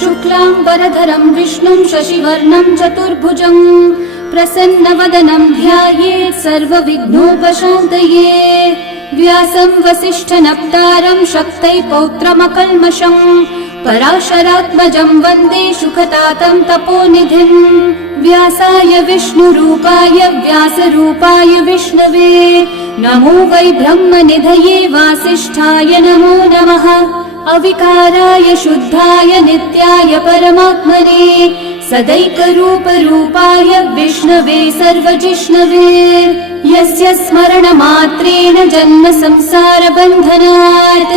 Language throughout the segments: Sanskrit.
शुक्लांबरधरं विष्णुं शशिवर्णं चतुर्भुजं प्रसन्नवदनं ध्यायेत् सर्वविघ्नोपशान्तये। व्यासं वसिष्ठनप्तारं शक्तै पौत्रमकल्मषं पराशरात्मजं वन्दे शुकतातं तपोनिधिं। व्यासाय विष्णुरूपाय व्यासरूपाय विष्णवे नमो वै ब्रह्मनिधये वासिष्ठाय नमो नमः। अविकाराय शुद्धाय नित्याय परमात्मने सदैकरूपरूपाय विष्णवे सर्वजिष्णवे। यस्य स्मरणमात्रेण जन्म संसारबन्धनात्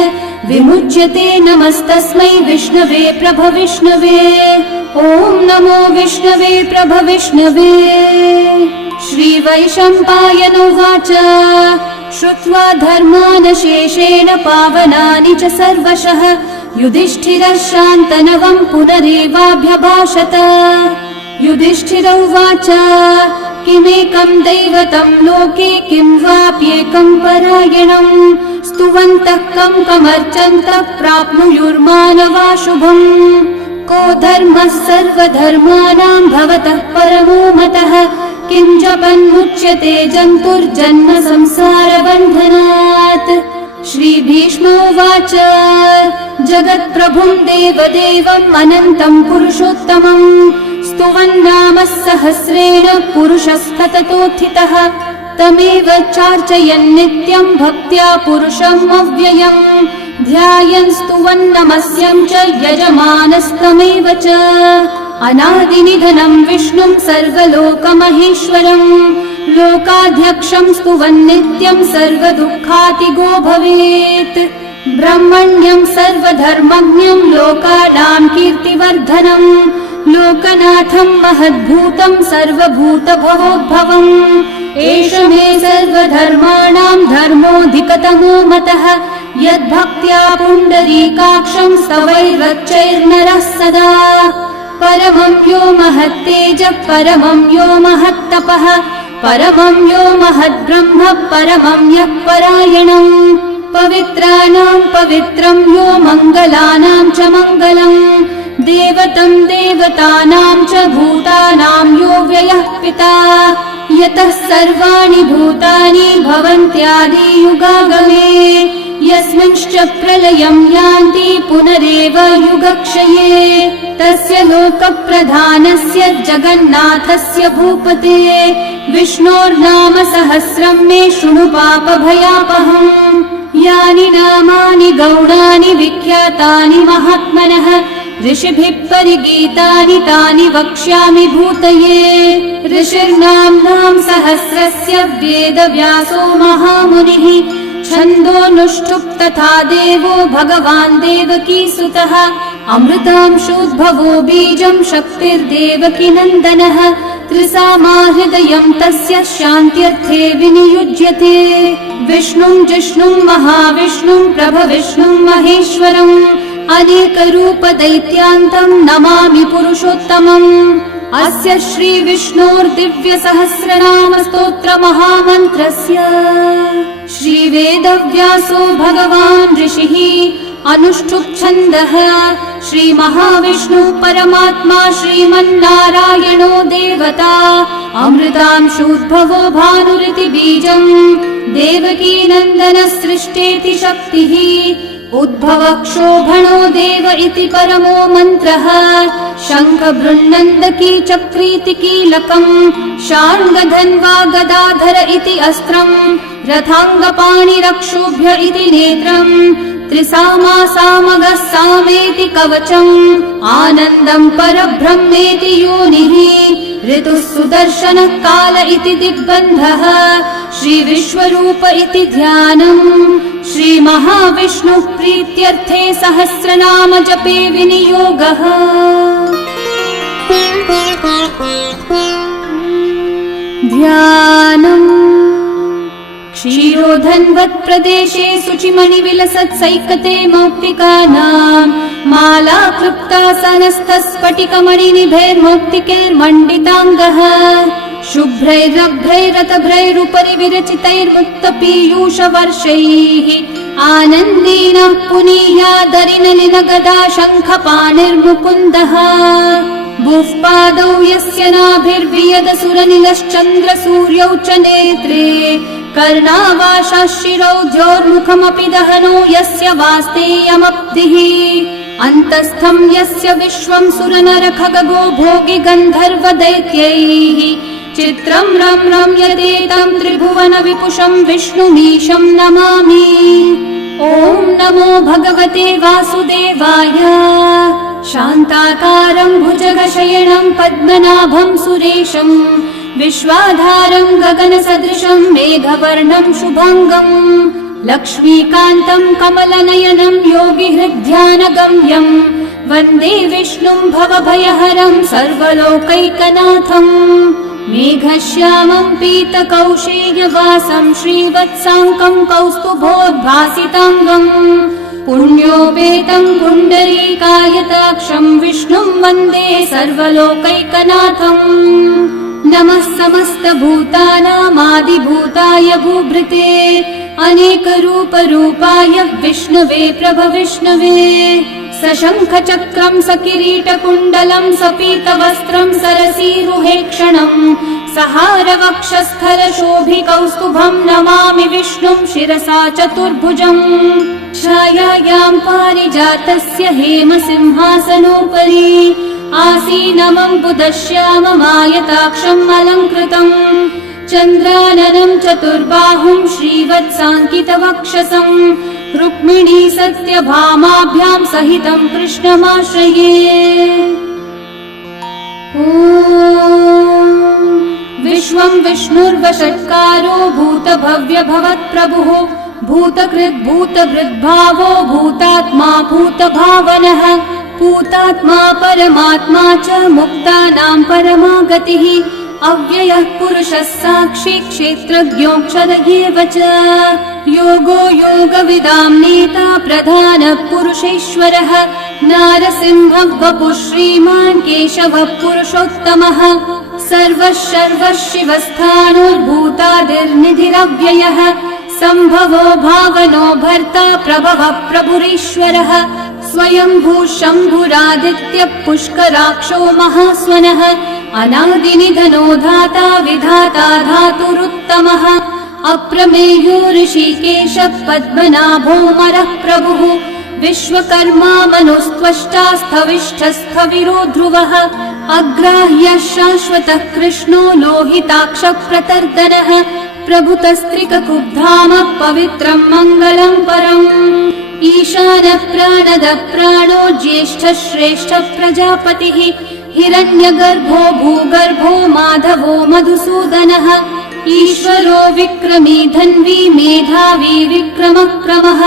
विमुच्यते नमस्तस्मै विष्णवे प्रभविष्णवे। ॐ नमो विष्णवे प्रभविष्णवे। श्रीवैशम्पायन उवाच श्रुत्वा धर्मानशेषेण पावनानि च सर्वशः युधिष्ठिरः शान्तनवं पुनरेवाभ्यभाषत। युधिष्ठिर उवाच किमेकं दैवतं लोके किं वाप्येकं परायणं स्तुवन्तः कं कमर्चन्तः प्राप्नुयुर्मानवा शुभम्। को धर्मः सर्वधर्माणां भवतः परमो मतः किं जपन्मुच्यते जन्तुर्जन्म संसारबन्धनात्। श्रीभीष्मोवाच जगत्प्रभुं देवदेवम् अनन्तं पुरुषोत्तमं स्तुवन्नामः सहस्रेण पुरुषस्तततोत्थितः तमेव चार्चयन् नित्यं भक्त्या पुरुषम् अव्ययम् ध्यायन् स्तुवन्नमस्यं च यजमानस्तमेव च। अनादिनिधनं विष्णुं सर्वलोकमहेश्वरं लोकाध्यक्षं स्तुवन्नित्यं सर्वदुःखातिगो भवेत्। ब्रह्मण्यं सर्वधर्मज्ञं लोकानां कीर्तिवर्धनं लोकनाथं महद्भूतं सर्वभूतभवोद्भवम्। एष मे सर्वधर्माणां धर्मोऽधिकतमो मतः यद्भक्त्या पुण्डरीकाक्षं स्तवैर्वच्चैर्नरः सदा। परमं यो महत्तेजः परमं यो महत्तपः परमं यो महद्ब्रह्म परमं यः परायणम्। पवित्राणां पवित्रं यो मङ्गलानां च मङ्गलम् देवतं देवतानां च भूतानां यो व्ययः पिता यतः सर्वाणि भूतानि भवन्त्यादियुगागमे यस्मिंश्च प्रलयं यान्ति पुनरेव युगक्षये तस्य लोकप्रधानस्य जगन्नाथस्य भूपते विष्णोर्नाम सहस्रं मे शृणु पापभयापहम्। यानि नामानि गौणानि विख्यातानि महात्मनः ऋषिभिः परिगीतानि तानि वक्ष्यामि भूतये। ऋषिर्नाम्नां सहस्रस्य वेदव्यासो महामुनिः छन्दोऽनुष्ठुप् तथा देवो भगवान् देवकीसुतः अमृतांशोद्भवो बीजं शक्तिर्देवकी नन्दनः त्रिसामा हृदयं तस्य शान्त्यर्थे विनियुज्यते। विष्णुं जिष्णुं महाविष्णुं प्रभविष्णुं महेश्वरम् अनेकरूपदैत्यान्तं नमामि पुरुषोत्तमम्। अस्य श्रीविष्णोर्दिव्यसहस्रनामस्तोत्रमहामन्त्रस्य श्रीवेदव्यासो भगवान् ऋषिः अनुष्ठुप्छन्दः श्रीमहाविष्णुः परमात्मा श्रीमन्नारायणो देवता अमृतांशोद्भवो भानुरिति बीजम् देवकी नन्दनः सृष्टेति शक्तिः उद्भवक्षोभणो देव इति परमो मन्त्रः शङ्ख बृन्नन्दकी चक्रीति कीलकम् शार्ङ्गधन्वा गदाधर इति अस्त्रम् रथाङ्गपाणिरक्षोभ्य इति नेत्रम् त्रिसामा सामगः सामेति कवचम् आनन्दं परब्रह्मेति योनिः ऋतुः सुदर्शनः काल इति दिग्बन्धः श्रीविश्वरूप इति ध्यानम् श्रीमहाविष्णुः प्रीत्यर्थे सहस्रनाम जपे विनियोगः। ध्यानम् क्षीरोधन्वत्प्रदेशे शुचिमणिविलसत्सैकते मौक्तिकानां माला क्लृप्तासनस्थस्फटिकमणिनिभैर्मौक्तिकैर्मण्डिताङ्गः शुभ्रैरभ्रैरतभ्रैरुपरि विरचितैर्मुक्तपीयूषवर्षैः आनन्देन पुनीयादरिनलिनगदा शङ्खपाणिर्मुकुन्दः भुःपादौ यस्य नाभिर्वियदसुरनिलश्चन्द्रसूर्यौ च नेत्रे कर्णावाशाः शिरौद्योर्मुखमपि दहनो यस्य वास्तेयमब्धिः अन्तस्थं यस्य विश्वं सुरनरखगो भोगि गन्धर्वदैत्यैः चित्रं रम्यते त्रिभुवन विपुषं विष्णुमीशं नमामि। ॐ नमो भगवते वासुदेवाय। शान्ताकारं भुजगशयनं पद्मनाभं सुरेशं विश्वाधारं गगनसदृशं मेघवर्णं शुभाङ्गं लक्ष्मीकान्तं कमलनयनं योगिहृद्ध्यानगम्यं वन्दे विष्णुं भवभयहरं सर्वलोकैकनाथं मेघश्यामं पीतकौशेयवासं श्रीवत्साङ्कं कौस्तुभोद्भासिताङ्गं पुण्योपेतं पुण्डरीकायताक्षं विष्णुं वन्दे सर्वलोकैकनाथम् नमः समस्तभूतानामादिभूताय भूभृते अनेकरूपरूपाय विष्णवे प्रभविष्णवे सशङ्खचक्रं सकिरीटकुण्डलं सपीतवस्त्रं सरसीरुहेक्षणं सहारवक्षस्थलशोभिकौस्तुभं नमामि विष्णुं शिरसा चतुर्भुजम् छायायां पारिजातस्य हेमसिंहासनोपरि आसीनमं बुधश्याममायताक्षम् अलङ्कृतम् चन्द्राननं चतुर्बाहुं श्रीवत्साङ्कितवक्षसं रुक्मिणी सत्यभामाभ्यां सहितं कृष्णमाश्रये। विश्वं विष्णुर्वषट्कारो भूतभव्यभवत्प्रभुः भूतकृद्भूतभृद्भावो भूतात्मा भूतभावनः भूतात्मा परमात्मा च मुक्तानां परमागतिः अव्ययः पुरुषः साक्षी क्षेत्रज्ञोऽक्षर एव च योगो योगविदां नेता प्रधानः पुरुषेश्वरः नारसिंहः वपुः श्रीमान् केशवः पुरुषोत्तमः सर्वः सर्वः शिवस्थाणुर्भूतादिर्निधिरव्ययः सम्भवो भावनो भर्ता प्रभवः प्रभुरीश्वरः स्वयंभू शम्भुरादित्यः पुष्कराक्षो महास्वनः अनादिनिधनो धाता विधाता धातुरुत्तमः अप्रमेयो ऋषिकेशः पद्मनाभोऽमरः प्रभुः विश्वकर्मा मनुस्त्वष्टा स्थविष्ठस्थविरो ध्रुवः अग्राह्यः शाश्वतः कृष्णो लोहिताक्षः प्रतर्दनः प्रभुतस्त्रिककुब्धामः पवित्रं मङ्गलं परम् ईशानः प्राणदः प्राणो ज्येष्ठः श्रेष्ठः प्रजापतिः हिरण्यगर्भो भूगर्भो माधवो मधुसूदनः ईश्वरो विक्रमी धन्वी मेधावी विक्रमक्रमः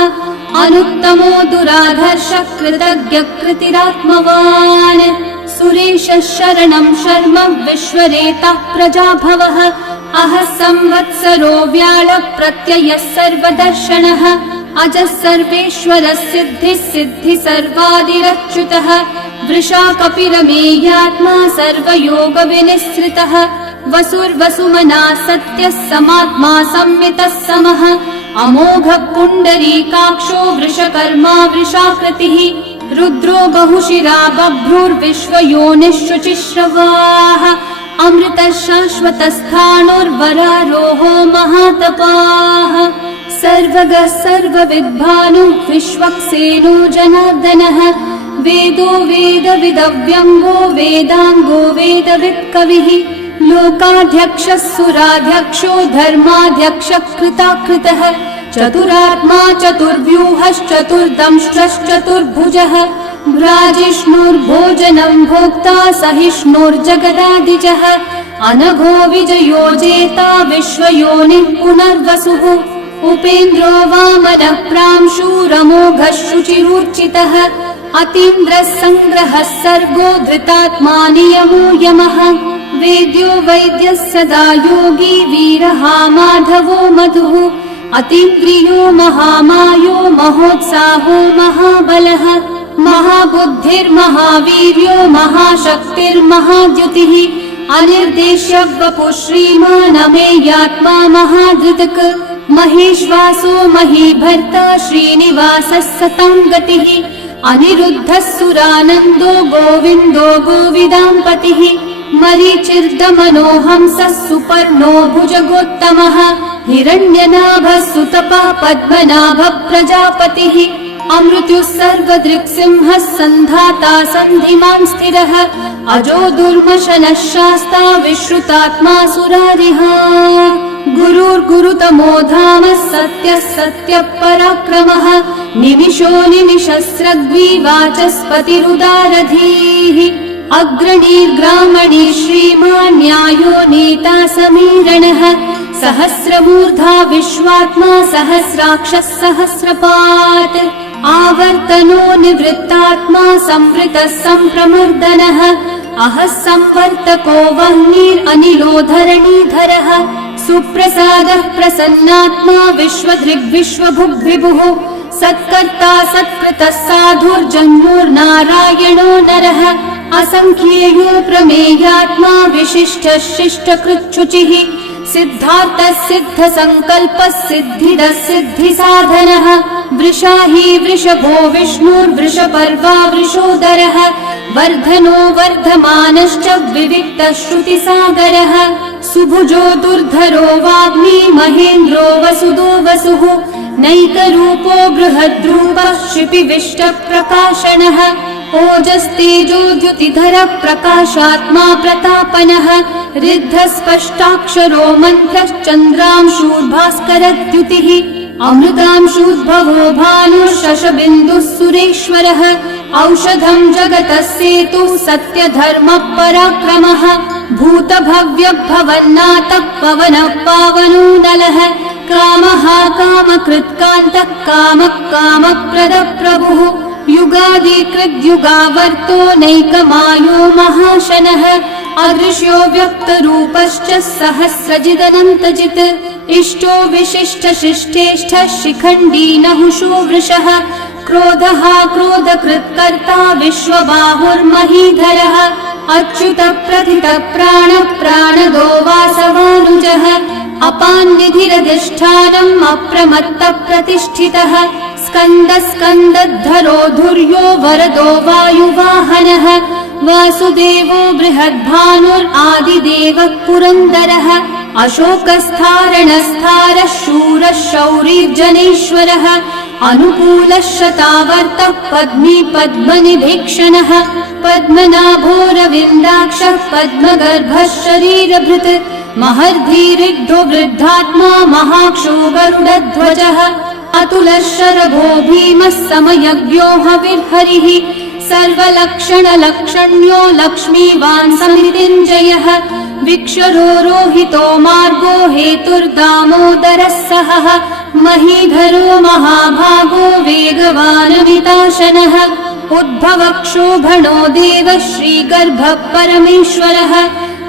अनुत्तमो दुराधर्षः कृतज्ञः कृतिरात्मवान् सुरेशः शरणं शर्म विश्वरेतः प्रजाभवः अहः संवत्सरो व्याळः प्रत्ययः सर्वदर्शनः अजः सर्वेश्वरः सिद्धिः सिद्धिः सर्वादिरच्युतः वृषा कपिरमेयात्मा सर्वयोगविनिःसृतः वसुर्वसुमना सत्यः समात्मा संमितः समः अमोघः पुण्डरीकाक्षो वृषकर्मा वृषाकृतिः रुद्रो बहुशिरा बभ्रुर्विश्वयोनिःशुचिश्रवाः अमृतः शाश्वतस्थाणुर्वरारोहो महातपाः सर्वगः सर्वविद्भानुः विश्वक्सेनो जनार्दनः वेदो वेदविदव्यङ्गो वेदाङ्गो वेदवित्कविः लोकाध्यक्षः सुराध्यक्षो धर्माध्यक्षः कृताकृतः चतुरात्मा चतुर्व्यूहश्चतुर्दंष्ट्रश्चतुर्भुजः भ्राजिष्णुर्भोजनं भोक्ता सहिष्णुर्जगदादिजः अनघो विजयो जेता विश्वयोनिः पुनर्वसुः उपेन्द्रो वामनः प्रांशुरमोघः शुचिरूर्चितः अतीन्द्रः सङ्ग्रहः सर्गो धृतात्मा नियमो यमः वेद्यो वैद्यः सदा योगी वीरः माधवो मधुः अतीन्द्रियो महामायो महोत्साहो महाबलः महाबुद्धिर्महावीर्यो महाशक्तिर्महाद्युतिः अनिर्देश्य वपुः श्रीमान् अमेयात्मा महाधृतक् महेश्वासो महीभर्ता श्रीनिवासः सतां गतिः अनिरुद्धः सुरानन्दो गोविन्दो गोविदाम्पतिः मरीचिर्दमनोहंसः सुपर्णो भुजगोत्तमः हिरण्यनाभः सुतपः पद्मनाभः प्रजापतिः अमृत्युः सर्वदृक्सिंहः सन्धाता सन्धिमान् स्थिरः अजो दुर्मशनः शास्ता विश्रुतात्मा सुरारिः गुरुर्गुरुतमो धामः सत्यः सत्यः पराक्रमः निमिषो निमिषस्रग्वी वाचस्पतिरुदारधीः अग्रणीर्ग्रामणी श्रीमान् न्यायो नेता समीरणः सहस्रमूर्धा विश्वात्मा सहस्राक्षः सहस्रपात् आवर्तनो निवृत्तात्मा संवृतः सम्प्रमर्दनः अहः संवर्तको वह्निरनिलो धरणीधरः सुप्रसादः प्रसन्नात्मा विश्वदृग्विश्वभुग्विभुः सत्कर्ता सत्कृतः साधुर्जन्मोर्नारायणो नरः असंख्येयो प्रमेयात्मा विशिष्टः शिष्टकृच्छुचिः सिद्धार्थः सिद्धसङ्कल्पः सिद्धिदः सिद्धिसाधनः वृषाही वृषभो विष्णुर्वृषपर्वा वृषोदरः वर्धनो वर्धमानश्च विविक्तः श्रुतिसागरः सुभुजो दुर्धरो वाग्मी महेन्द्रो वसुदो वसुः नैकरूपो बृहद्रूपः क्षिपिविष्टप्रकाशनः ओजस्तेजोद्युतिधरः प्रकाशात्मा प्रतापनः ऋद्धस्पष्टाक्षरो मन्त्रश्चन्द्रांशूर्भास्करद्युतिः अमृतांशूद्भवो भानुः शशबिन्दुः सुरेश्वरः औषधं जगतः सेतुः सत्यधर्मः पराक्रमः भूतभव्यभवन्नाथः पवनः पावनो नलः कामः कामकृत्कान्तः कामः कामप्रदः प्रभुः युगादिकृद्युगावर्तो नैकमायो महाशनः अदृश्यो व्यक्तरूपश्च सहस्रजिदनन्तजित् इष्टो विशिष्टशिष्टेष्ठः शिखण्डी नहुषो वृषः क्रोधः क्रोधकृत्कर्ता विश्वबाहुर्महीधरः अच्युतः प्रथितः प्राणः प्राणदो वासवानुजः अपान्निधिरधिष्ठानम् अप्रमत्तः प्रतिष्ठितः स्कन्दस्कन्दद्धरो धुर्यो वरदो वायुवाहनः वासुदेवो बृहद्भानुरादिदेवः पुरन्दरः अशोकस्थारणस्थारः शूरः शौरिर्जनेश्वरः अनुकूलः शतावर्तः पद्मी पद्मनिभीक्षणः पद्मनाभोरविन्दाक्षः पद्मगर्भः शरीरभृत् महर्धिरिग्धो वृद्धात्मा महाक्षो गरुडध्वजः अतुलः शरभो भीमः समयज्ञो हविर्हरिः सर्वलक्षणलक्षण्यो लक्ष्मीवान् समितिञ्जयः विक्षरो रोहितो मार्गो हेतुर्दामोदरः सहः महीधरो महाभागो वेगवानमिताशनः उद्भवक्षोभणो देवः श्रीगर्भः परमेश्वरः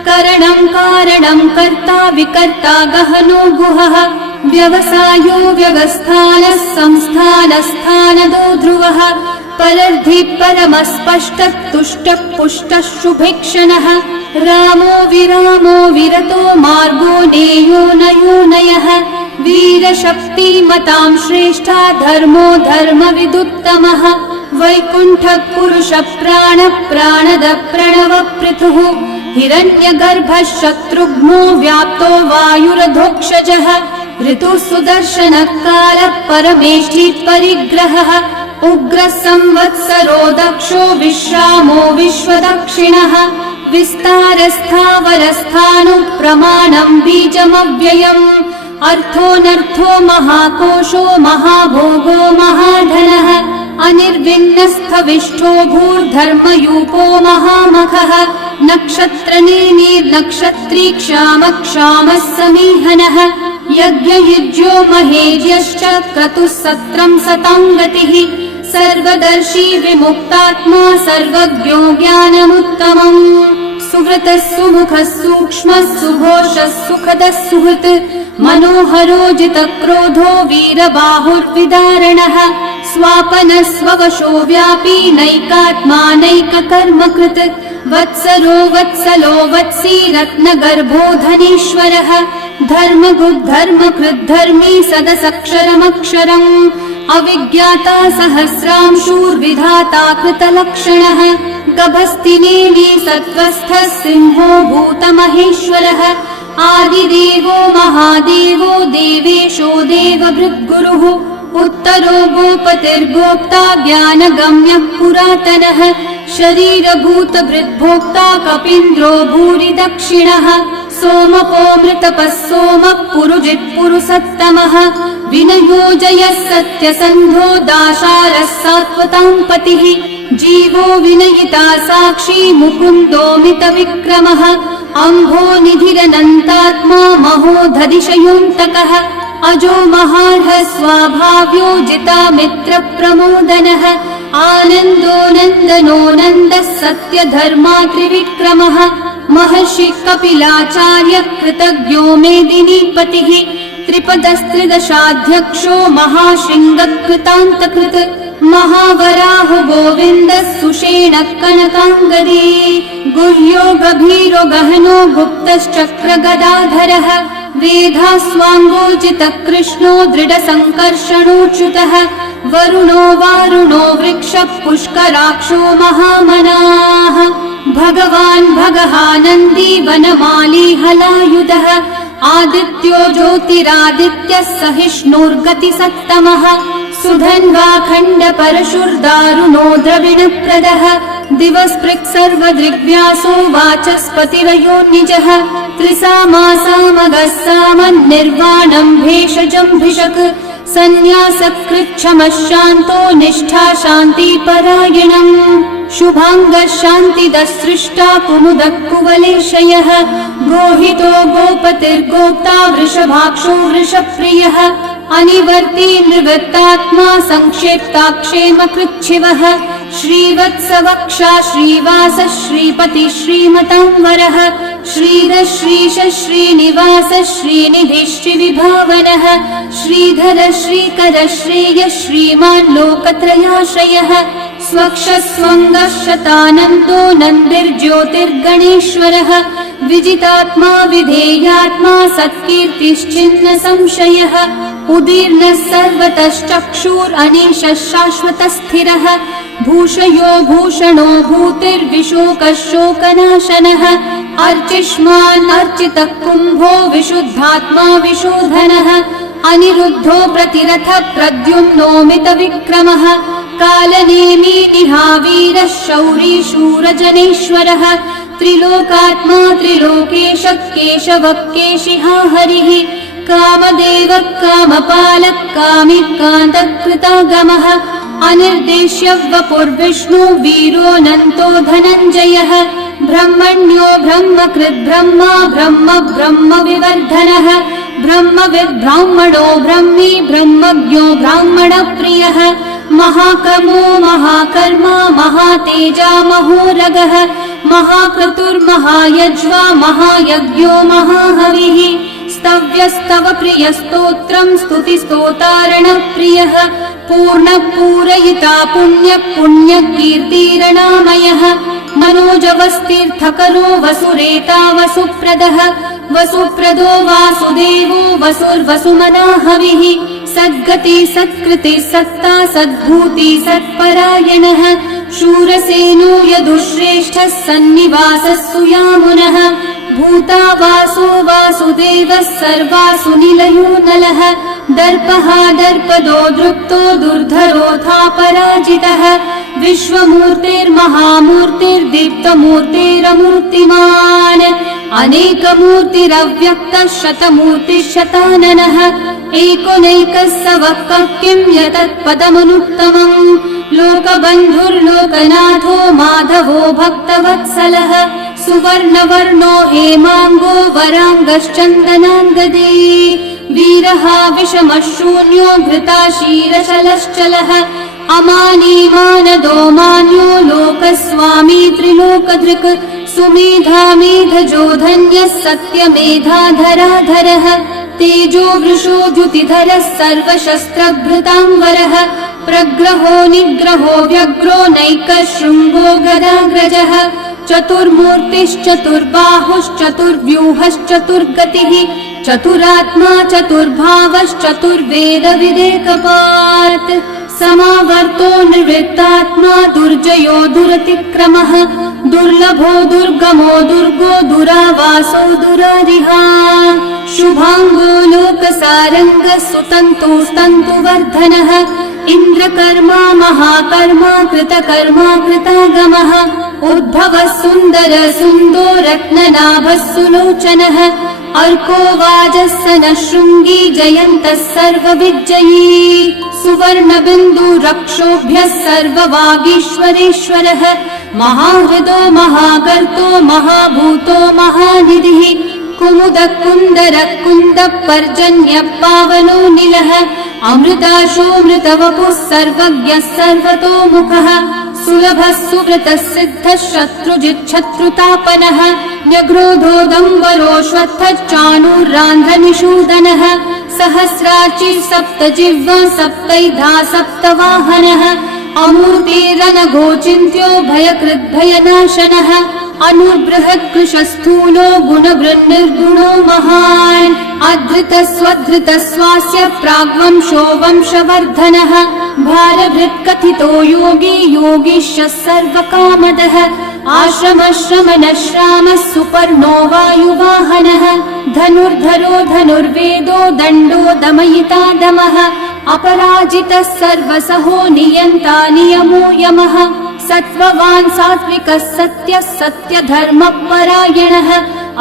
करणं कारणं कर्ता विकर्ता गहनो गुहः व्यवसायो व्यवस्थानः संस्थानस्थानदो ध्रुवः परर्धि परमस्पष्टः तुष्टः पुष्टः शुभेक्षणः रामो विरामो विरतो मार्गो नेयो नयो नयः वीरशक्तिमतां श्रेष्ठा धर्मो धर्मविदुत्तमः वैकुण्ठः पुरुषः प्राणः प्राणदः प्रणवपृथुः हिरण्यगर्भः शत्रुघ्नो व्याप्तो वायुरधोक्षजः ऋतुः सुदर्शनः कालः परमेष्ठी परिग्रहः उग्रः संवत्सरो दक्षो विश्रामो विश्वदक्षिणः विस्तारस्थावरस्थानु प्रमाणं बीजमव्ययम् अर्थोऽनर्थो महाकोशो महाभोगो महाधनः अनिर्विन्नस्थविष्ठो भूर्धर्मयूपो महामखः नक्षत्रनेमिर्नक्षत्री क्षामः क्षामः समीहनः यज्ञयुज्यो महेज्यश्च क्रतुः सत्रं सतां गतिः सर्वदर्शी विमुक्तात्मा सर्वज्ञो ज्ञानमुत्तमम् सुहृतः सुमुखः सूक्ष्मः सुघोषः सुखदः सुहृत् मनोहरो जितक्रोधो वीरबाहुर्विदारणः स्वापनः स्ववशो व्यापी नैकात्मा नैककर्मकृत् वत्सरो वत्सलो वत्सी रत्नगर्भो धनीश्वरः धर्मकृद्धर्मी सदसक्षरमक्षरम् अविज्ञाता सहस्रांशूर्विधाता कृतलक्षणः गभस्तिनेमि सत्त्वस्थः सिंहो भूतमहेश्वरः आदिदेवो महादेवो देवेशो देवभृद्गुरुः उत्तरो गोपतिर्गोप्ता ज्ञानगम्यः पुरातनः शरीरभूतभृद्भोक्ता कपीन्द्रो भूरि दक्षिणः सोमपोऽमृतपः सोमः पुरुजित्पुरुसत्तमः विनयोजयः सत्यसन्धो दाशारः सात्वतां पतिः जीवो विनयिता साक्षी मुकुन्दोऽमितविक्रमः अम्भो निधिरनन्तात्मा महोदधिशयोऽन्तकः अजो महार्हः स्वाभाव्यो जिता मित्रप्रमोदनः आनन्दो नन्दनो नन्दः सत्यधर्मा त्रिविक्रमः महर्षि कपिलाचार्य कृतज्ञो मेदिनीपतिः त्रिपदस्त्रिदशाध्यक्षो महाशृङ्गकृतान्तकृत् महावराहो गोविन्दः सुषेणः कनकाङ्गदी गुह्यो गभीरो गहनो गुप्तश्चक्रगदाधरः वेधास्वाङ्गोजितः कृष्णो दृढसङ्कर्षणोच्युतः वरुणो वारुणो वृक्षः पुष्कराक्षो महामनाः भगवान् भगहानन्दी वनमाली हलायुधः आदित्यो ज्योतिरादित्यः सहिष्णुर्गतिसत्तमः सुधन्वाखण्ड परशुर्दारुणो द्रविणप्रदः दिवस्पृक् सर्वदृग्व्यासो वाचस्पतिरयो निजः त्रिसामासामगः सामन्निर्वाणं भेषजम्भिषक् सन्न्यासकृच्छमः शान्तो निष्ठा शान्तिपरायणम् शुभाङ्गः शान्तिदः सृष्टा कुमुदः कुवलेशयः गोहितो गोपतिर्गोप्ता वृषभाक्षो वृषप्रियः अनिवर्ती निवृत्तात्मा संक्षेप्ताक्षेमकृच्छिवः श्रीवत्सवक्षा श्रीवास श्रीपति श्रीमतांवरः श्रीधः श्रीश श्रीनिवास श्रीनिधि श्रीविभावनः श्रीधर श्रीकर श्रेयः श्रीमान् लोकत्रयाश्रयः स्वक्षस्वङ्गः शतानन्दो नन्दिर्ज्योतिर्गणेश्वरः विजितात्मा विधेयात्मा सत्कीर्तिश्चिन्न संशयः उदीर्णः सर्वतश्चक्षुरनीशः शाश्वतः स्थिरः भूषयो भूषणो भूतिर्विशोकः शोकनाशनः अर्चिष्मान् अर्चितः कुम्भो विशुद्धात्मा विशोधनः अनिरुद्धो प्रतिरथः प्रद्युम्नोमितविक्रमः कालनेमी निहावीरः शौरी शूरजनेश्वरः त्रिलोकात्मा त्रिलोकेशः केशवः केशिहा हरिः कामदेवः कामपालः कामिकान्तः कृतागमः अनिर्देश्य वपुर्विष्णु वीरोऽनन्तो धनञ्जयः ब्रह्मण्यो ब्रह्मकृद् ब्रह्मा ब्रह्म ब्रह्मविवर्धनः ब्रह्मविद् ब्राह्मणो ब्रह्मी ब्रह्मज्ञो ब्राह्मणप्रियः महाकर्मो महाकर्मा महातेजा महोरगः महाक्रतुर्महायज्वा महायज्ञो महाहविः स्तव्यस्तव प्रियस्तोत्रम् स्तुतिस्तोतारणप्रियः पूर्णः पूरयिता पुण्यः पुण्यकीर्तिरणामयः मनोजवस्तीर्थकरो वसुरेता वसुप्रदः वसुप्रदो वासुदेवो वसुर्वसुमनाहविः सद्गति सत्कृति सत्ता सद्भूति सत्परायणः शूरसेनो यदुश्रेष्ठः सन्निवासः सुयामुनः भूता वासो वासुदेवः सर्वासु निलयो नलः दर्पः दर्पदो दृप्तो दुर्धरोऽथा पराजितः विश्वमूर्तिर्महामूर्तिर्दीप्तमूर्तिरमूर्तिमान् अनेकमूर्तिरव्यक्तः शतमूर्तिः शताननः एकोनैकः स वः किं यतत्पदमनुत्तमम् लोकबन्धुर्लोकनाथो माधवो भक्तवत्सलः सुवर्णवर्णो हेमाङ्गो वराङ्गश्चन्दनाङ्गदे वीरः विषमः शून्यो घृताशीरशलश्चलः अमानी मानदो मान्यो लोकस्वामी त्रिलोकधृक् सुमेधा मेधजो धन्यः सत्यमेधाधराधरः तेजो वृषो द्युतिधरः सर्वशस्त्रभृताम्बरः प्रग्रहो निग्रहो व्यग्रो नैकः शृङ्गो गदाग्रजः चतुर्मूर्तिश्चतुर्बाहुश्चतुर्व्यूहश्चतुर्गतिः चतुरात्मा चतुर्भावश्चतुर्वेदविदेकपात् समावर्तो निर्वृत्तात्मा दुर्जयो दुरतिक्रमः दुर्लभो दुर्गमो दुर्गो दुरावासो दुरारिहा शुभाङ्गो लोकसारङ्गः सुतन्तुस्तन्तुवर्धनः इन्द्रकर्मा महाकर्मा कृतकर्मा कृतागमः उद्भवः सुन्दर सुन्दो रत्ननाभः सुलोचनः अर्को वाजस्सनः शृङ्गी जयन्तः सर्वविजयी सुवर्णबिन्दु रक्षोभ्यः सर्ववागीश्वरेश्वरः महाहृदो महागर्तो महाभूतो महानिधिः कुमुद कुन्दर कुन्द पर्जन्य पावनो निलः अमृताशोऽमृतवपुः सर्वज्ञः सर्वतोमुखः सुलभः सुव्रतः सिद्धः शत्रुजिच्छत्रुतापनः न्यग्रोधोदम्बरोऽश्वत्थः चाणूरान्ध्रनिषूदनः सहस्राची सप्तजिह्वा सप्तैधा सप्तवाहनः अमूर्तिरनघोचिन्त्यो भयकृद्भयनाशनः अनुर्बृहत्कृशस्थूलो गुणवृन्निर्गुणो महान् अधृतस्वधृतस्वास्य प्राग्वंशो वंशवर्धनः भारभृत्कथितो योगी योगीशः सर्वकामदः आश्रमश्रमणश्रामः सुपर्णो वायुवाहनः धनुर्धरो धनुर्वेदो दण्डो दमयिता दमः अपराजितः सर्वसहो नियन्ता नियमो यमः सत्त्ववान् सात्विकः सत्यः सत्यधर्मपरायणः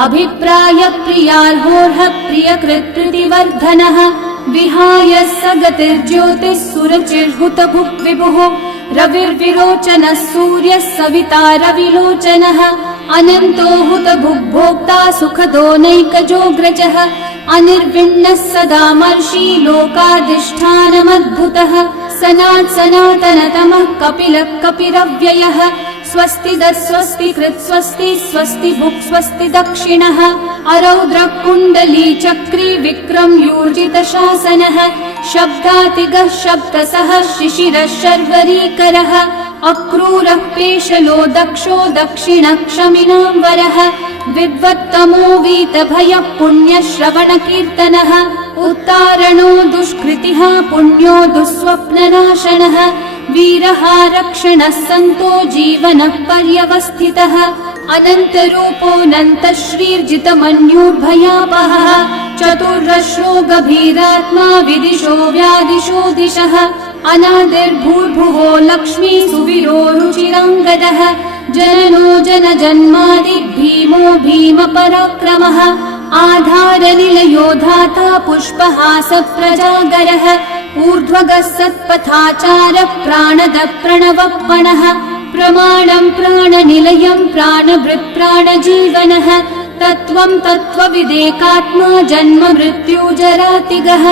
अभिप्राय प्रियार्होर्ह प्रियकृत्कृतिवर्धनः विहाय स गतिर्ज्योतिः सुरचिर्हुतभुक् विभुः रविर्विरोचनः सूर्यः सविता रविलोचनः अनन्तो हुतभुग्भोक्ता सुखदो नैकजोऽग्रजः अनिर्विण्णः सदा मर्षि लोकाधिष्ठानमद्भुतः सनातनतमः कपिलः कपिरव्ययः स्वस्ति कृत् स्वस्ति स्वस्ति भुक् स्वस्ति दक्षिणः अरौद्रः कुण्डली चक्री विक्रम यूर्जित शासनः शब्दातिगः शब्दसः शिशिरः शर्वरीकरः अक्रूरः पेशलो दक्षो दक्षिणक्षमिनाम्बरः विद्वत्तमो वीतभयः पुण्यश्रवणकीर्तनः उत्तारणो दुष्कृतिः पुण्यो दुःस्वप्ननाशनः वीरः रक्षणः सन्तो जीवनः पर्यवस्थितः अनन्तरूपोऽनन्तश्रीर्जितमन्युर्भयापहः चतुर्रश्रो गभीरात्मा विदिशो व्यादिशो दिशः अनादिर्भूर्भुवो लक्ष्मी सुवीरो रुचिराङ्गदः जननो जनजन्मादि भीमो भीमपराक्रमः आधारनिलयो धाता पुष्पहास प्रजागरः ऊर्ध्वगः सत्पथाचारः प्राणदः प्रणवपणः प्रमाणं प्राणनिलयं प्राणभृत् प्राणजीवनः तत्त्वं तत्त्वविदेकात्मा जन्म मृत्यु जरातिगः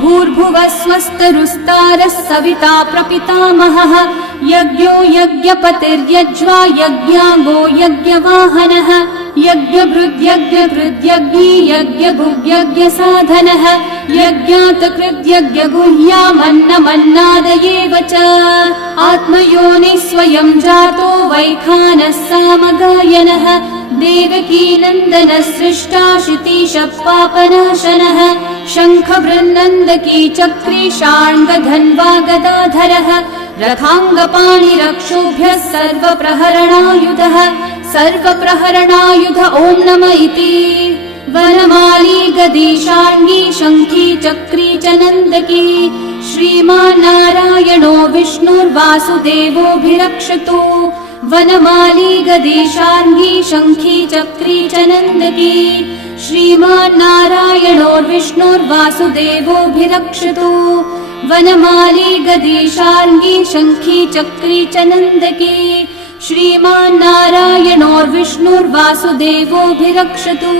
भूर्भुवः स्वस्तरुस्तारः सविता प्रपितामहः यज्ञो यज्ञपतिर्यज्वा यज्ञागो यज्ञवाहनः यज्ञभृद्यज्ञकृद्यज्ञी यज्ञभुग्यज्ञसाधनः यज्ञातकृद्यज्ञगुह्यामन्नमन्नादयेव च आत्मयोनिः स्वयं जातो वैखानः सामगायनः देवकी नन्दनः सृष्टा शितीशः पापनाशनः शङ्खबृन्नन्दकी चक्री शार्ङ्गधन्वा गदाधरः रथाङ्गपाणिरक्षोभ्यः सर्वप्रहरणायुधः सर्वप्रहरणायुध ॐ नमः इति वनमाली गदी शार्ङ्गी शङ्खी चक्री च नन्दकी श्रीमान्नारायणो विष्णुर्वासुदेवोऽभिरक्षतु वनमाली गदी शार्ङ्गी शङ्खी चक्री च नन्दकी श्रीमान्नारायणो विष्णुर्वासुदेवोऽभिरक्षतु वनमाली गदी शार्ङ्गी शङ्खी चक्री च नन्दकी श्रीमान्नारायणो विष्णुर्वासुदेवोऽभिरक्षतु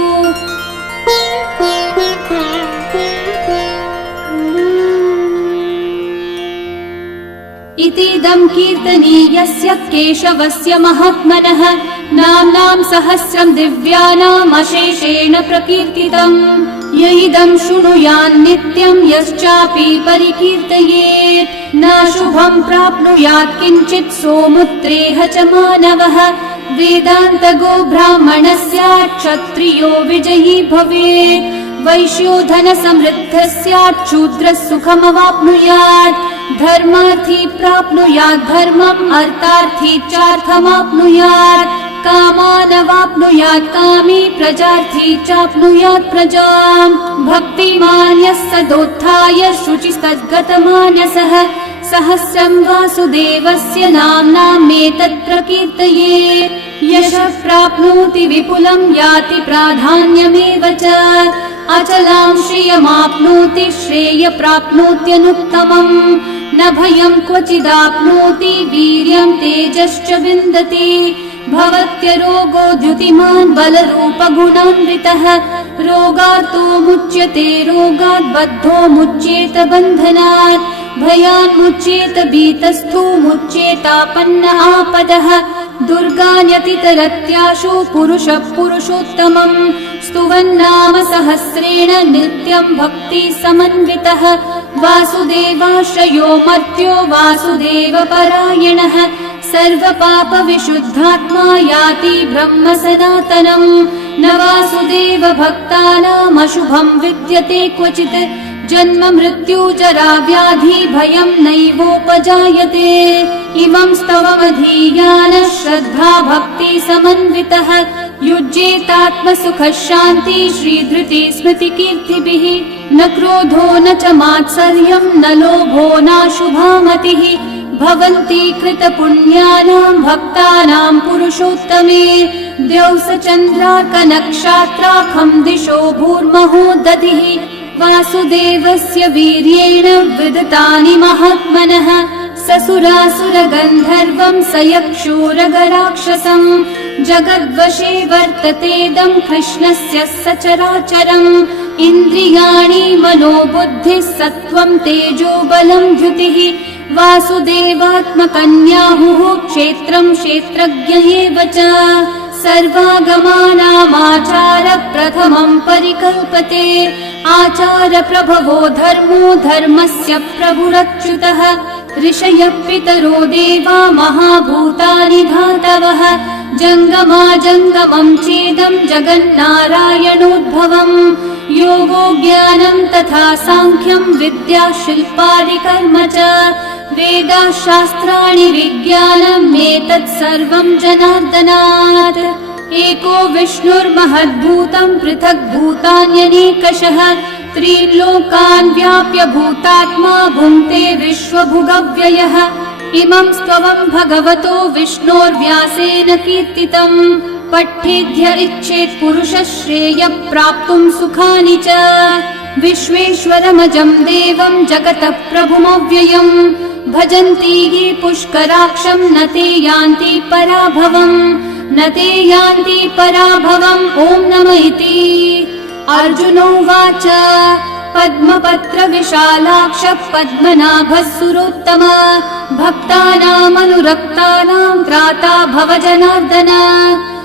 इतीदं कीर्तनीयस्य केशवस्य महात्मनः नाम्नां सहस्रं दिव्यानाम् अशेषेण प्रकीर्तितम्। य इदं शृणुयान् नित्यं यश्चापि परिकीर्तयेत् न शुभं प्राप्नुयात् किञ्चित् सोमुत्रेह च मानवः। वेदान्तगो ब्राह्मणः स्यात् क्षत्रियो विजयी भवेत् वैश्यो धन समृद्धः स्यात् शूद्रः सुखमवाप्नुयात्। धर्मार्थी प्राप्नुयात् धर्मम् अर्थार्थी चार्थमाप्नुयात्। कामानवाप्नुयात् कामी प्रजार्थी चाप्नुयात् प्रजाम्। भक्तिमान् यः सदोत्थाय शुचिस्तद्गतमानसः सहस्रं वासुदेवस्य नाम्नामेतत् प्रकीर्तये। यशः प्राप्नोति विपुलं याति प्राधान्यमेव च अचलां श्रियमाप्नोति श्रेय प्राप्नोत्यनुत्तमम्। न भयं क्वचिदाप्नोति वीर्यं तेजश्च विन्दति। भवत्यरोगो द्युतिमान् बलरूपगुणान्वितः रोगार्तो मुच्यते रोगात् बद्धो मुच्येत बन्धनात्। भयान्मुच्येत भीतस्थो मुच्येतापन्न आपदः। दुर्गान्यतितरत्याशु पुरुषः पुरुषोत्तमम् स्तुवन्नाम सहस्रेण नित्यं भक्ति समन्वितः। वासुदेवाश्रयो मर्त्यो वासुदेवपरायणः सर्वपाप विशुद्धात्मा याति ब्रह्म सनातनम्। न वासुदेव भक्तानाम् अशुभं विद्यते क्वचित् जन्म मृत्यु जरा व्याधि भयं नैवोपजायते। इमं स्तवमधीयानः श्रद्धा भक्ति समन्वितः युज्येतात्मसुखः शान्ति श्रीधृति स्मृति कीर्तिभिः। न क्रोधो न च मात्सर्यं न लोभो नाशुभा मतिः भवन्ति कृतपुण्यानां भक्तानां पुरुषोत्तमे। द्यौस चन्द्रार्कनक्षत्राखं दिशो भूर्महो दधिः वासुदेवस्य वीर्येण विदतानि महात्मनः। ससुरासुरगन्धर्वं स यक्षोरगराक्षसम् जगद्वशे वर्ततेदं कृष्णस्य सचराचरम्। इन्द्रियाणि मनोबुद्धिः सत्त्वं तेजो बलं द्युतिः वासुदेवात्मकन्याहुः क्षेत्रं क्षेत्रज्ञ एव च। सर्वागमानामाचार प्रथमं परिकल्पते आचार प्रभवो धर्मो धर्मस्य प्रभुरच्युतः। ऋषयः पितरो देवा महाभूतानि धातवः जङ्गमा जङ्गमं चेदं जगन्नारायणोद्भवम्। योगो ज्ञानं तथा साङ्ख्यं विद्या शिल्पादि कर्म च वेदाः शास्त्राणि विज्ञानमेतत् सर्वं जनार्दनात्। एको विष्णुर्महद्भूतं पृथक् भूतान्यनेकशः त्रीन् लोकान् व्याप्य भूतात्मा भुङ्क्ते विश्वभुगव्ययः। इमं स्तवं भगवतो विष्णोर्व्यासेन कीर्तितम् पठेद्य इच्छेत् पुरुषः श्रेय प्राप्तुं सुखानि च। विश्वेश्वरमजं देवं जगतः प्रभुमव्ययम् भजन्ति ये पुष्कराक्षं न ते यान्ति पराभवम् न ते यान्ति पराभवम्। ॐ नमः इति। अर्जुनोवाच पद्मपत्र विशालाक्ष पद्मनाभः सुरोत्तम भक्तानामनुरक्तानां त्राता भव जनार्दन।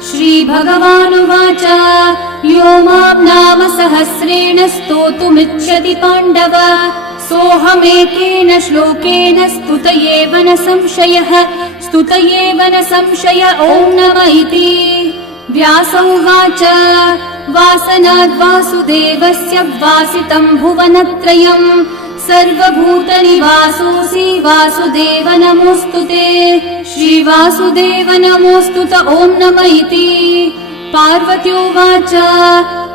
श्रीभगवानुवाच यो मां नाम सहस्रेण स्तोतुमिच्छति पाण्डव सोऽहमेकेन श्लोकेन स्तुत एव न संशयः स्तुत एव न संशय। ॐ नमः इति। व्यास उवाच वासनाद् वासुदेवस्य वासितं भुवनत्रयम् सर्वभूतनिवासोऽसि वासुदेव नमोऽस्तु ते। श्रीवासुदेव नमोऽस्तु त। ॐ नमः इति। पार्वत्योवाच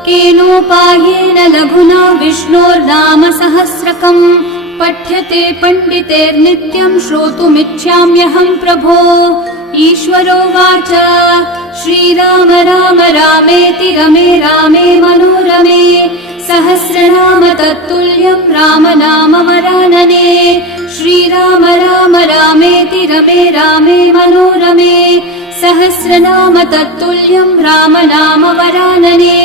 केनोपायेन लघुना विष्णोर्नाम सहस्रकम् पठ्यते पण्डितेर्नित्यं श्रोतुमिच्छाम्यहं प्रभो। ईश्वरोवाच श्रीराम राम रामेति रमे रामे मनोरमे सहस्रनाम तत्तुल्यं राम नाम वरानने। श्रीराम राम रामेति रमे रामे मनोरमे सहस्रनाम तत्तुल्यं राम नाम वरानने।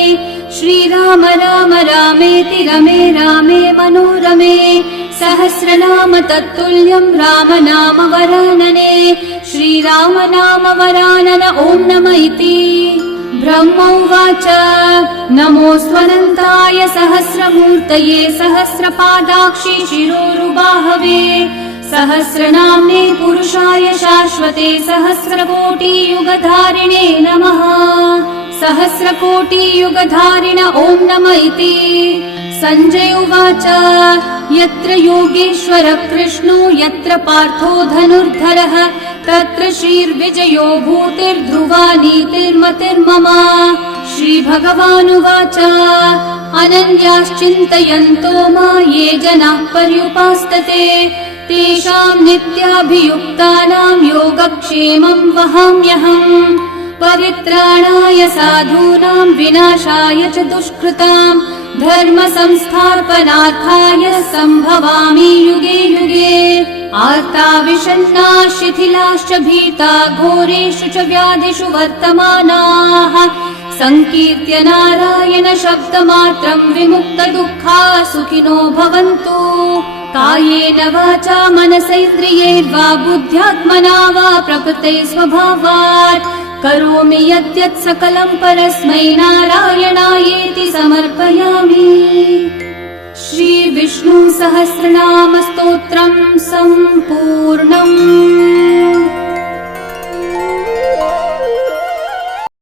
श्रीराम राम रामेति रमे रामे मनोरमे सहस्रनाम तत्तुल्यं रामनाम वरानने श्रीरामनाम वरानन ॐ नमः इति ब्रह्मोवाच नमोऽस्त्वनन्ताय सहस्रमूर्तये सहस्रपादाक्षि शिरोरुबाहवे सहस्रनाम्ने पुरुषाय शाश्वते सहस्रकोटियुगधारिणे नमः सहस्रकोटियुगधारिण ॐ नमः इति सञ्जय उवाच यत्र योगेश्वर कृष्णो यत्र पार्थो धनुर्धरः तत्र श्रीर्विजयो भूतिर्ध्रुवा नीतिर्मतिर्मम श्रीभगवानुवाच अनन्याश्चिन्तयन्तो मा ये जनाः पर्युपासते तेषां नित्याभियुक्तानां योगक्षेमं वहाम्यहम् परित्राणाय साधूनां विनाशाय च दुष्कृतां धर्म संस्थापनार्थाय सम्भवामि युगे युगे आर्ता विषण्णा शिथिलाश्च भीता घोरेषु च व्याधिषु वर्तमानाः संकीर्त्य नारायण शब्दमात्रं विमुक्तदुःखा सुखिनो भवन्तु कायेन वाचा मनसैन्द्रियैर्वा बुद्ध्यात्मना वा प्रकृते स्वभावात् करोमि यद्यत् सकलं परस्मै नारायणायेति समर्पयामि। श्री विष्णु सहस्रनाम स्तोत्रम् सम्पूर्णम्।